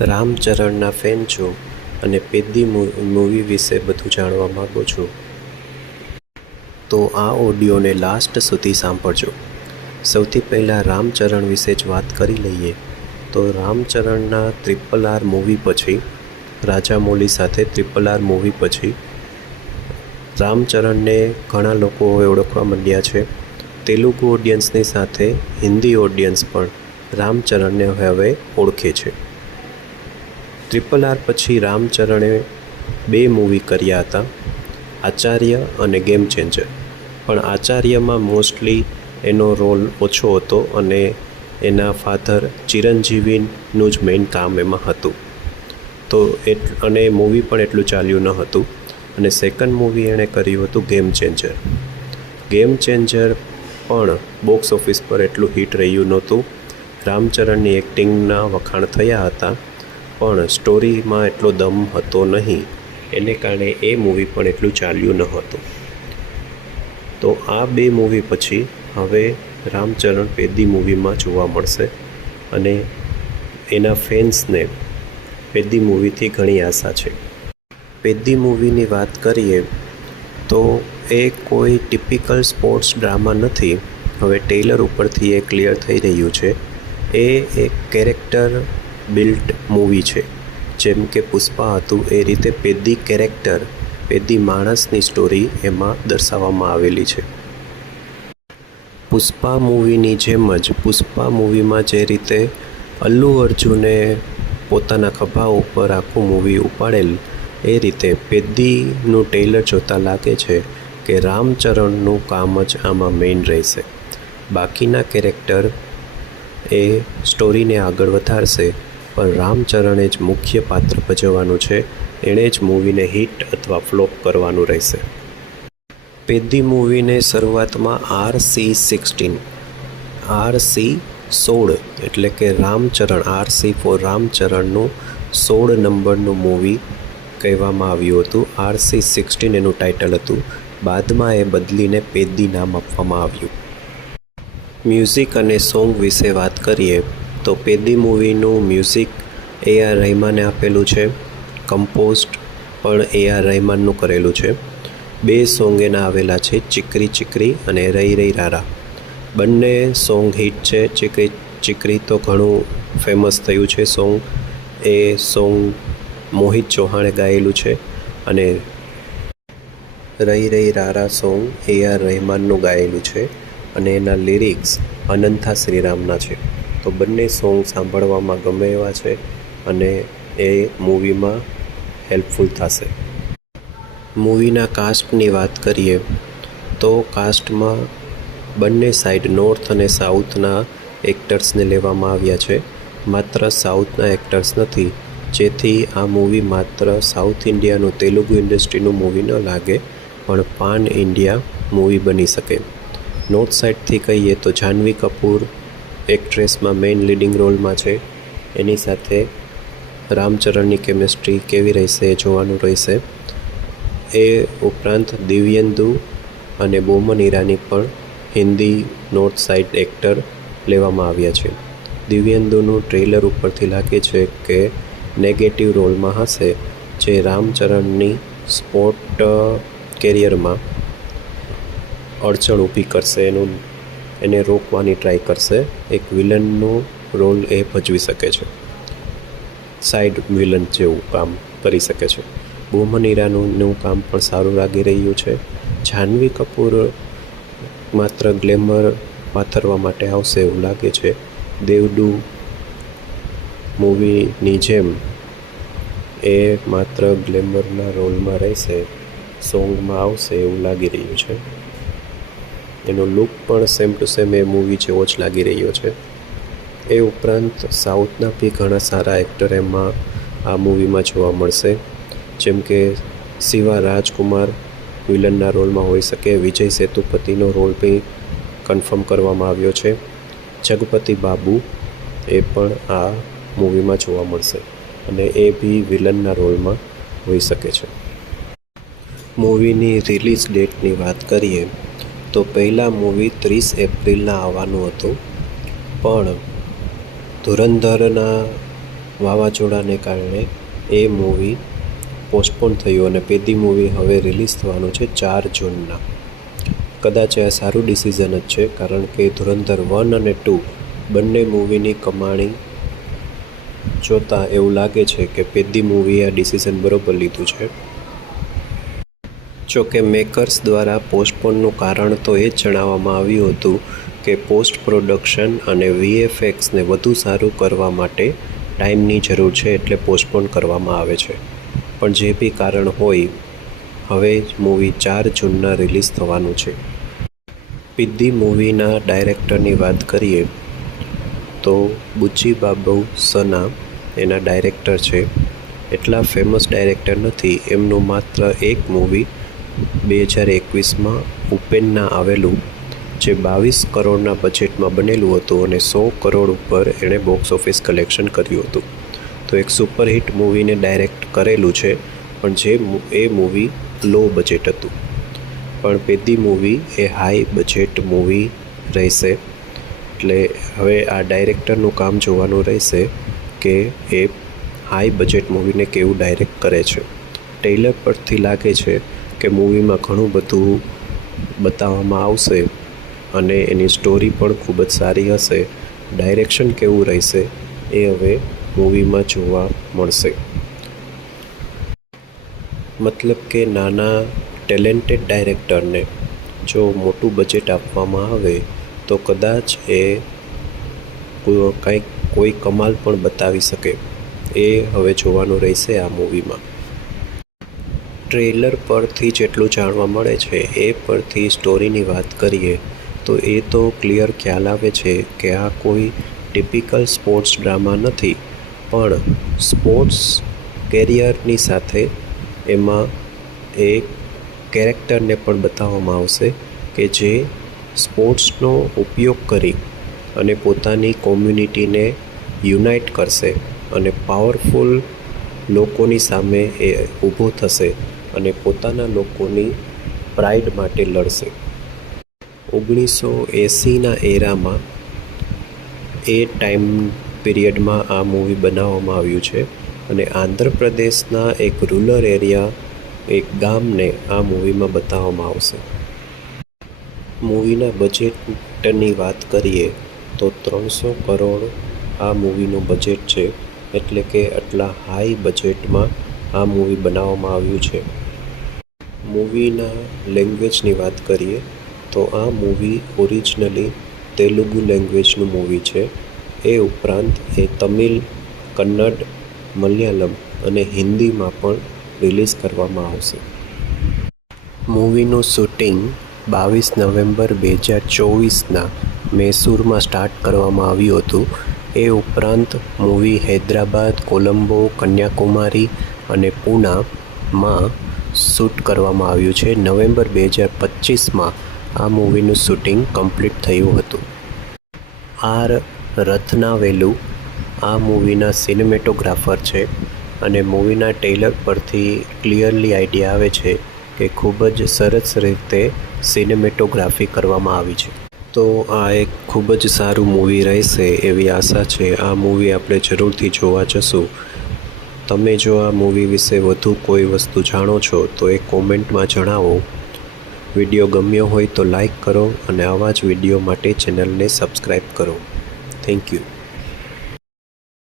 રામચરણના fan છો અને પેદ્દી movie વિશે બધું જાણવા માગો છો તો આ ઓડિયોને લાસ્ટ સુધી સાંભળજો. સૌથી પહેલાં રામચરણ વિશે જ વાત કરી લઈએ તો રામચરણના RRR મૂવી પછી, રાજામૌલી સાથે RRR મૂવી પછી રામચરણને ઘણા લોકો ઓળખવા માંડ્યા છે. તેલુગુ ઓડિયન્સની સાથે હિન્દી ઓડિયન્સ પણ રામચરણને હવે ઓળખે છે. RRR પછી રામચરણે 2 મૂવી કર્યા હતા, આચાર્ય અને ગેમ ચેન્જર. પણ આચાર્યમાં મોસ્ટલી એનો રોલ ઓછો હતો અને એના ફાધર ચિરંજીવીનું જ મેઇન કામ એમાં હતું. તો અને મૂવી પણ એટલું ચાલ્યું ન હતું. અને સેકન્ડ મૂવી એણે કર્યું હતું ગેમ ચેન્જર. ગેમ ચેન્જર પણ બોક્સ ઓફિસ પર એટલું હિટ રહ્યું નહોતું. રામચરણની એક્ટિંગના વખાણ થયા હતા પણ સ્ટોરીમાં એટલો દમ હતો નહીં, એને કારણે એ મૂવી પણ એટલું ચાલ્યું ન હતું. તો આ 2 મૂવી પછી હવે રામચરણ પેદ્દી મૂવીમાં જોવા મળશે અને એના ફેન્સને પેદ્દી મૂવીથી ઘણી આશા છે. પેદ્દી મૂવીની વાત કરીએ તો એ કોઈ ટિપિકલ સ્પોર્ટ્સ ડ્રામા નથી. હવે ટ્રેલર ઉપરથી એ ક્લિયર થઈ રહ્યું છે. એ એક કેરેક્ટર બિલ્ટ મૂવી છે. જેમ કે પુષ્પા હતું એ રીતે પેદ્દી કેરેક્ટર, પેદ્દી માણસની સ્ટોરી એમાં દર્શાવવામાં આવેલી છે. પુષ્પા મૂવીની જેમ જ પુષ્પા મૂવીમાં જે રીતે અલ્લુ અર્જુને પોતાના ખભા ઉપર આખું મૂવી ઉપાડેલ, એ રીતે પેદ્દીનું ટ્રેલર જોતાં લાગે છે કે રામચરણનું કામ જ આમાં મેઇન રહેશે. બાકીના કેરેક્ટર એ સ્ટોરીને આગળ વધારશે પણ રામચરણે જ મુખ્ય પાત્ર ભજવવાનું છે. એણે જ મૂવીને હિટ અથવા ફ્લોપ કરવાનું રહેશે. પેદ્દી મૂવીને શરૂઆતમાં RC16 એટલે કે રામચરણ, RC ફોર રામચરણનું 16 નંબરનું મૂવી કહેવામાં આવ્યું હતું. RC16 એનું ટાઇટલ હતું. બાદમાં એ બદલીને પેદ્દી નામ આપવામાં આવ્યું. મ્યુઝિક અને સોંગ વિશે વાત કરીએ તો પેદ્દી મૂવીનું મ્યુઝિક AR રહેમાને આપેલું છે. કમ્પોઝડ પણ AR રહેમાનનું કરેલું છે. 2 સોંગ એના આવેલા છે, ચિકરી ચિકરી અને રઈ રઈ રારા. બંને સોંગ હિટ છે. ચિકરી ચિકરી તો ઘણું ફેમસ થયું છે સોંગ. એ સોંગ મોહિત ચૌહાણે ગાયેલું છે અને રઈ રઈ રારા સોંગ AR રહેમાનનું ગાયેલું છે અને એના લિરિક્સ અનંથા શ્રીરામના છે. તો બંને સોંગ સાંભળવામાં ગમે એવા છે અને એ મૂવીમાં હેલ્પફુલ થશે. મૂવીના કાસ્ટની વાત કરીએ તો કાસ્ટમાં બંને સાઈડ નોર્થ અને સાઉથના એક્ટર્સને લેવામાં આવ્યા છે. માત્ર સાઉથના એક્ટર્સ નથી, જેથી આ મૂવી માત્ર સાઉથ ઇન્ડિયાનું, તેલુગુ ઇન્ડસ્ટ્રીનું મૂવી ન લાગે પણ પાન ઇન્ડિયા મૂવી બની શકે. નોર્થ સાઈડથી કહીએ તો જાહ્નવી કપૂર એક્ટ્રેસમાં મેઇન લીડિંગ રોલમાં છે. એની સાથે રામચરણની કેમિસ્ટ્રી કેવી રહેશે એ જોવાનું રહેશે. એ ઉપરાંત દિવ્યેન્દુ અને બોમન ઈરાની પણ હિન્દી નોર્થ સાઈડ એક્ટર લેવામાં આવ્યા છે. દિવ્યેન્દુનું ટ્રેલર ઉપરથી લાગે છે કે નેગેટિવ રોલમાં હશે, જે રામચરણની સ્પોર્ટ કેરિયરમાં અડચણ ઊભી કરશે, એને રોકવાની ટ્રાય કરશે. એક વિલનનો રોલ એ ભજવી શકે છે, સાઈડ વિલન જેવું કામ કરી શકે છે. બોમન ઈરાનીનું કામ પણ સારું લાગી રહ્યું છે. જાહ્નવી કપૂર માત્ર ગ્લેમર પાથરવા માટે આવશે એવું લાગે છે. દેવડુ મૂવીની જેમ એ માત્ર ગ્લેમરના રોલમાં રહેશે, સોંગમાં આવશે એવું લાગી રહ્યું છે. એનો લુક પણ સેમ ટુ સેમ એ મૂવી જેવો જ લાગી રહ્યો છે. એ ઉપરાંત સાઉથના બી ઘણા સારા એક્ટર એમાં આ મૂવીમાં જોવા મળશે. જેમ કે શિવા રાજકુમાર વિલનના રોલમાં હોઈ શકે. વિજય સેતુપતિનો રોલ બી કન્ફર્મ કરવામાં આવ્યો છે. જગપતિ બાબુ એ પણ આ મૂવીમાં જોવા મળશે અને એ બી વિલનના રોલમાં હોઈ શકે છે. મૂવીની રિલીઝ ડેટની વાત કરીએ તો પહેલાં મૂવી 30 એપ્રિલના આવવાનું હતું, પણ ધુરંધરના વાવાઝોડાને કારણે એ મૂવી પોસ્ટપોન થયું અને પેદી મૂવી હવે રિલીઝ થવાનું છે 4 જૂનના. કદાચ આ સારું ડિસિઝન જ છે, કારણ કે ધુરંધર 1 અને 2 બંને મૂવીની કમાણી જોતાં એવું લાગે છે કે પેદી મૂવીએ આ ડિસિઝન બરોબર લીધું છે. જોકે મેકર્સ દ્વારા પોસ્ટપોનનું કારણ તો એ જ જણાવવામાં આવ્યું હતું કે પોસ્ટ પ્રોડક્શન અને VFXને વધુ સારું કરવા માટે ટાઈમની જરૂર છે, એટલે પોસ્ટપોન કરવામાં આવે છે. પણ જે બી કારણ હોય, હવે મૂવી 4 જૂનના રિલીઝ થવાનું છે. પેદી મૂવીના ડાયરેક્ટરની વાત કરીએ તો બુચ્ચી બાબુ સના એના ડાયરેક્ટર છે. એટલા ફેમસ ડાયરેક્ટર નથી. એમનું માત્ર એક મૂવી 2021માં ઉપેન્ના આવેલું, જે 22 કરોડના બજેટમાં બનેલું હતું અને 100 કરોડ ઉપર એણે બોક્સ ઓફિસ કલેક્શન કર્યું હતું. તો એક સુપરહિટ મૂવીને ડાયરેક્ટ કરેલું છે, પણ એ મૂવી લો બજેટ હતું. પણ પેદી મૂવી એ હાઈ બજેટ મૂવી રહેશે, એટલે હવે આ ડાયરેક્ટરનું કામ જોવાનું રહેશે કે એ હાઈ બજેટ મૂવીને કેવું ડાયરેક્ટ કરે છે. ટ્રેલર પરથી લાગે છે કે મૂવીમાં ઘણું બધું બતાવવામાં આવશે અને એની સ્ટોરી પણ ખૂબ જ સારી હશે. ડાયરેક્શન કેવું રહેશે એ હવે મૂવીમાં જોવા મળશે. મતલબ કે નાના ટેલેન્ટેડ ડાયરેક્ટરને જો મોટું બજેટ આપવામાં આવે તો કદાચ એ કોઈ કમાલ પણ બતાવી શકે. એ હવે જોવાનું રહેશે આ મૂવીમાં. ટ્રેલર પરથી જેટલું જાણવા મળે છે એ પરથી સ્ટોરીની વાત કરીએ તો એ તો ક્લિયર ખ્યાલ આવે છે કે આ કોઈ ટિપિકલ સ્પોર્ટ્સ ડ્રામા નથી, પણ સ્પોર્ટ્સ કેરિયરની સાથે એમાં એ કેરેક્ટરને પણ બતાવવામાં આવશે કે જે સ્પોર્ટ્સનો ઉપયોગ કરી અને પોતાની કોમ્યુનિટીને યુનાઇટ કરશે અને પાવરફુલ લોકોની સામે એ ઊભો થશે અને પોતાના લોકોની પ્રાઇડ માટે લડશે. 1980ના એરામાં એ ટાઈમ પીરિયડમાં આ મૂવી બનાવવામાં આવ્યું છે અને આંધ્રપ્રદેશના એક રૂરલ એરિયા, એક ગામને આ મૂવીમાં બતાવવામાં આવશે. મૂવીના બજેટની વાત કરીએ તો 300 કરોડ આ મૂવીનું બજેટ છે, એટલે કે આટલા હાઈ બજેટમાં આ મૂવી બનાવવામાં આવ્યું છે. મૂવીના લેંગ્વેજની વાત કરીએ તો આ મૂવી ઓરિજિનલી તેલુગુ લેંગ્વેજનું મૂવી છે. એ ઉપરાંત એ તમિલ, કન્નડ, મલયાલમ અને હિન્દીમાં પણ રિલીઝ કરવામાં આવશે. મૂવીનું શૂટિંગ 22 નવેમ્બર 2024ના મૈસૂરમાં સ્ટાર્ટ કરવામાં આવ્યું હતું. એ ઉપરાંત મૂવી હૈદરાબાદ, કોલંબો, કન્યાકુમારી અને પૂનામાં શૂટ કરવામાં આવ્યું છે. નવેમ્બર 2025માં આ મૂવીનું શૂટિંગ કમ્પ્લીટ થયું હતું. આર રત્નાવેલુ આ મૂવીના સિનેમેટોગ્રાફર છે અને મૂવીના ટ્રેલર પરથી ક્લિયરલી આઈડિયા આવે છે કે ખૂબ જ સરસ રીતે સિનેમેટોગ્રાફી કરવામાં આવી છે. તો આ એક ખૂબ જ સારું મૂવી રહેશે એવી આશા છે. આ મૂવી આપણે જરૂરથી જોવા જશું. તમે જો આ મૂવી વિશે વધુ કોઈ વસ્તુ જાણો છો તો એ કોમેન્ટમાં જણાવો. વિડીયો ગમ્યો હોય તો લાઈક કરો અને આવા જ વિડીયો માટે ચેનલને સબસ્ક્રાઈબ કરો. Thank you.